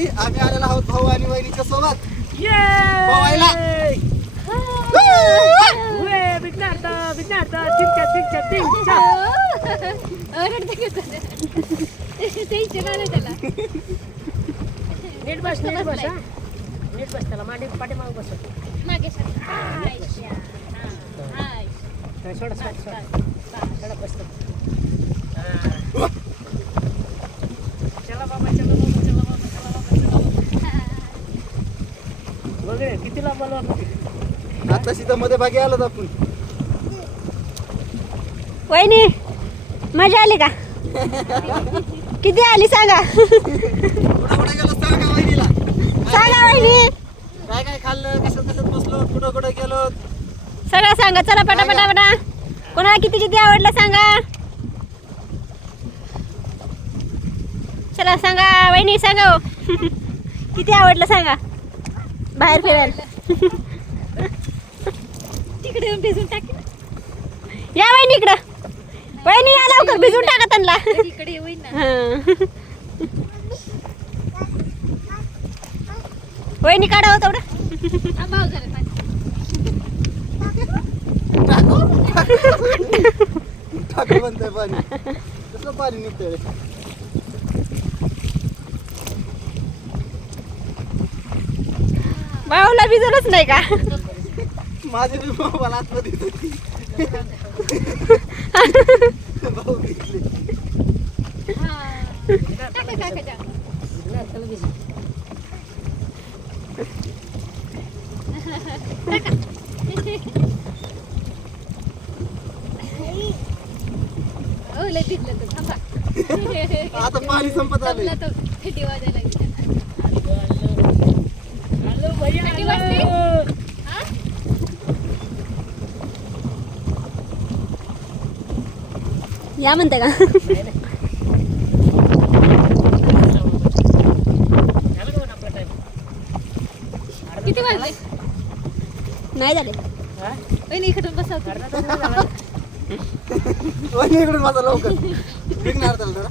साठी आम्ही आलेलो आहोत भाऊ आणि वहिनीच्या सोबत पोवायला. नीट बस नीट बस हा नीट बस त्याला मागे पाठीमागे बस मागे सर सोड सोड सोड बस चला बाबा चला बाबा चला बाबा चला बाबा चला वगैरे कितीला बोलवा आता सीधा मध्ये भागी आलोत आपण. वहिनी मजा आली का? किती आली सांगा. कुठं कुठं गेलो सांगा वहिनीला. सांगा वहिनी. काय काय खाल्लं, कसं कसं बसलो, कुठं कुठं गेलो. सगळं सांगा. चला पटा पटा. कोणाला किती किती आवडलं सांगा. चला सांगा वहिनी सांगा हो. किती आवडलं सांगा. बाहेर फिरायला तिकडे भिजून टाकी या वहिनी इकडं. वहिनी या लवकर भिजून टाका त्यांना. इकडे होईल ना. हं. वहिनी काढा हो तेवढं. आंबाव झालं पाणी. टाकू म्हणतंय पाणी. कसलं पाणी निघतंय रे. भाऊला भिजवलंच नाही का? माझे बी मोबाईल आतमध्ये होती. भाऊ भिजले. टाका काकाच्या. हो लय भिजलं तर थांबा. आता पाणी संपत आलंय. संपलं तर थंडी वाजायला लागली. हॅलो भैया थंडी वाजते? हा? या म्हणते का? किती वाजले? नाही झाले. वहिनी इकडून बसवतो. वहिनी इकडून माझा लवकर निघणार त्याला जरा.